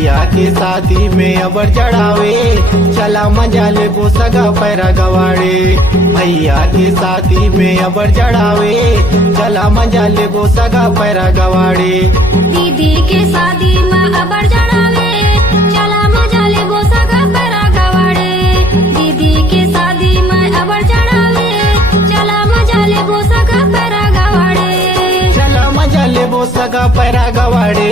भैया के शादी में अबर चढ़ावे, चला मजा ले वो सगा पैरा गवाड़े। भैया के शादी में अबर चढ़ावे, चला मजा ले वो सगा पैरा गवाड़े। दीदी के शादी में अबर चढ़ावे, चला मजा ले वो सगा पैरा गवाड़े। दीदी के शादी में अबर चढ़ावे, चला मजा ले वो सगा पैरा गवाड़े। चला मजा ले वो सगा पैरा गवाड़े,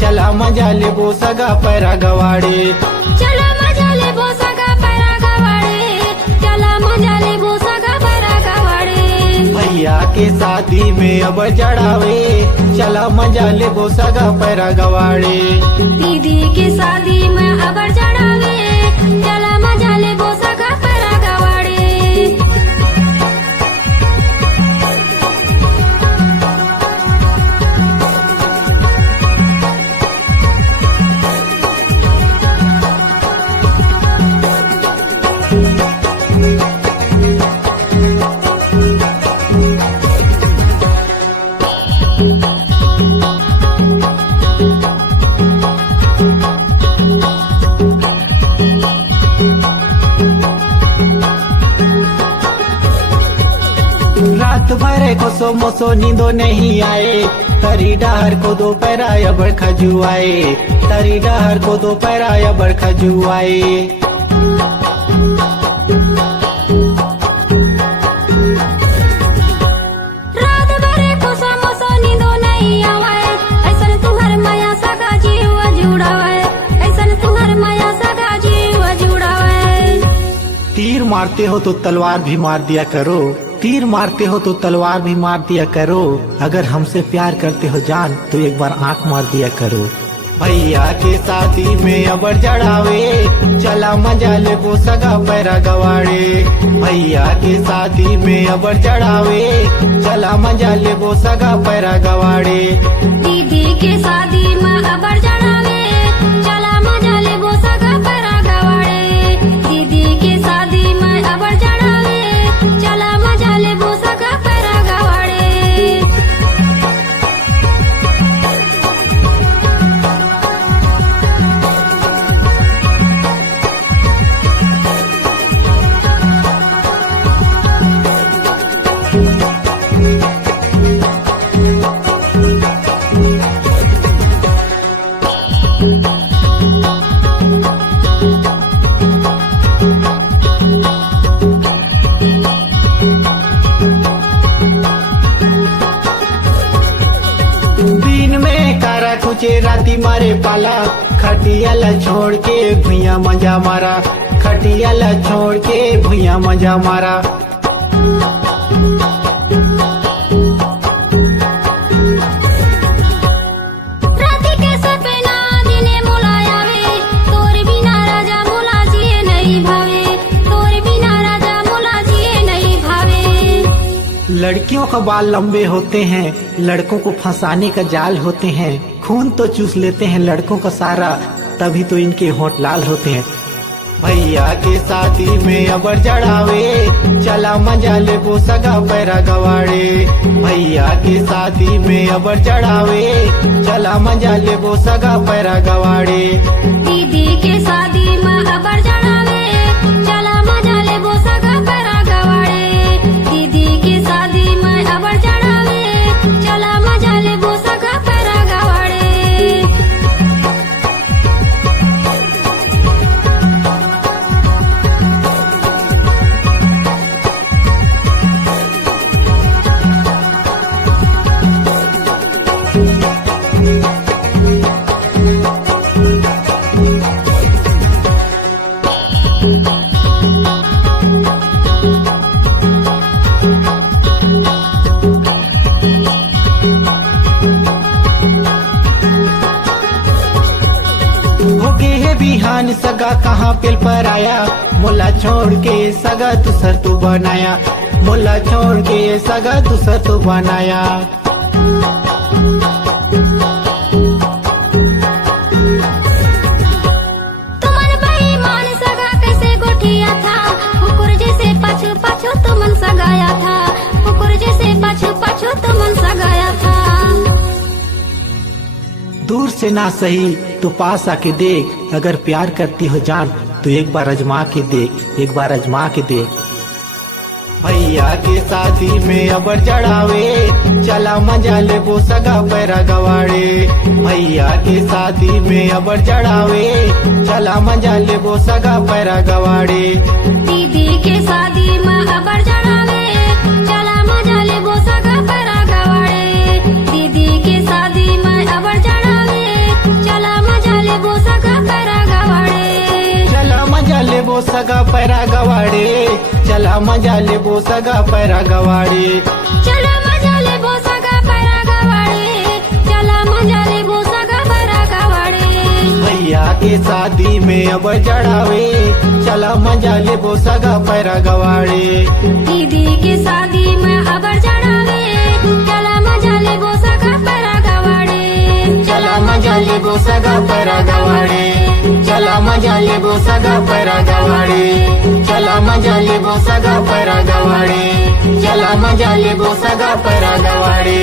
चला मजा ले वो सगा पैरा गवाड़े। चला मजा ले वो सगा पैरा गवाड़े, चला मजा ले वो सगा पैरा गवाड़े। भैया के शादी में अबर चढ़ावे, चला मजा ले वो सगा पैरा गवाड़े। दीदी के शादी में अबर चढ़ावे, चला मजा ले वो सगा पैरा गवाड़े। रात भर को सो मोसो नींदो नहीं आए, तरी डहर को दोपहर अबर खजुआए। तरी डहर को दोपहर अबर खजुआए। रात भर को सो मोसो नींदो नहीं आवे, ऐसन तुहर माया सगा जीव जुड़ावे। ऐसन तुहर माया सगा जीव जुड़ावे। तीर मारते हो तो तलवार भी मार दिया करो, तीर मारते हो तो तलवार भी मार दिया करो। अगर हमसे प्यार करते हो जान तो एक बार आंख मार दिया करो। भैया के शादी में अबर चढ़ावे, चला मजा ले वो सगा पैरा गवाड़े। भैया के शादी में अबर चढ़ावे, चला मजा ले वो सगा पैरा गवाड़े। दीदी के शादी में अबर चढ़ावे, चला मजा ले वो सगा पैरा गवाड़े। दीदी के शादी में अबर चढ़ावे, चला मजा ले वो सगा पैरा गवाड़े। दिन में कारा कुचे राती मारे पाला, खटियाला छोड़ के भुइया मजा मारा। खटियाला छोड़ के भुइया मजा मारा। राती के सपना दिने मुलायावे, तोर बिना राजा मुला जिए नहीं भावे। तोर बिना राजा मुला जिए नहीं भावे। लड़कियों का बाल लंबे होते हैं, लड़कों को फंसाने का जाल होते हैं। खून तो चूस लेते हैं लड़कों का सारा, तभी तो इनके होंठ लाल होते हैं। भैया के शादी में अबर चढ़ावे, चला मजा ले वो सगा पैरा गवाड़े। भैया के शादी में अबर चढ़ावे, चला मजा ले वो सगा पैरा गवाड़े। दीदी के शादी में अबर चढ़ावे, चला मजा ले वो सगा पैरा गवाड़े। दीदी के शादी में अबर चढ़ावे, चला मजा ले वो सगा पैरा गवाड़े। बिहान सगा कहाँ पेल पर आया, मोला छोड़ के सगा दूसर तू बनाया। मोला छोड़ के सगा दूसर तू बनाया। तुमन बेईमान सगा कैसे गोठिया था, कुकुर जैसे पाछू पाछू तुमन सगाया था। कुकुर जैसे पाछू पाछू तुमन सगाया था। दूर से ना सही तो पास आके देख, अगर प्यार करती हो जान तो एक बार आजमा के देख, एक बार आजमा के देख। भैया के शादी में अबर चढ़ावे, चला मजा ले वो सगा पैरा गवाड़े। भैया के शादी में अबर चढ़ावे, चला मजा ले वो सगा पैरा गवाड़े। दीदी के शादी में अबर चढ़ावे, चला मजा ले वो सगा पैरा गवाड़े। दीदी के शादी में अबर चढ़ावे, चला मजा ले वो सगा पैरा गवाड़े। चला मजा ले वो सगा पैरा गवाड़े, चला मजा ले वो सगा पैरा गवाड़े। चला मजा ले वो सगा पैरा गवाड़े, चला मजा ले वो सगा पैरा गवाड़े। भैया के शादी में अबर चढ़ावे, चला मजा ले वो सगा पैरा गवाड़े। दीदी के शादी में अबर चढ़ावे, चला मजा ले वो सगा पैरा गवाड़े। चला मजा ले वो सगा पैरा गवाड़े, चला मजा ले वो सगा पैरा गवाड़े। चला मजा ले वो सगा पैरा गवाड़े, चला मजा ले वो सगा पैरा गवाड़े।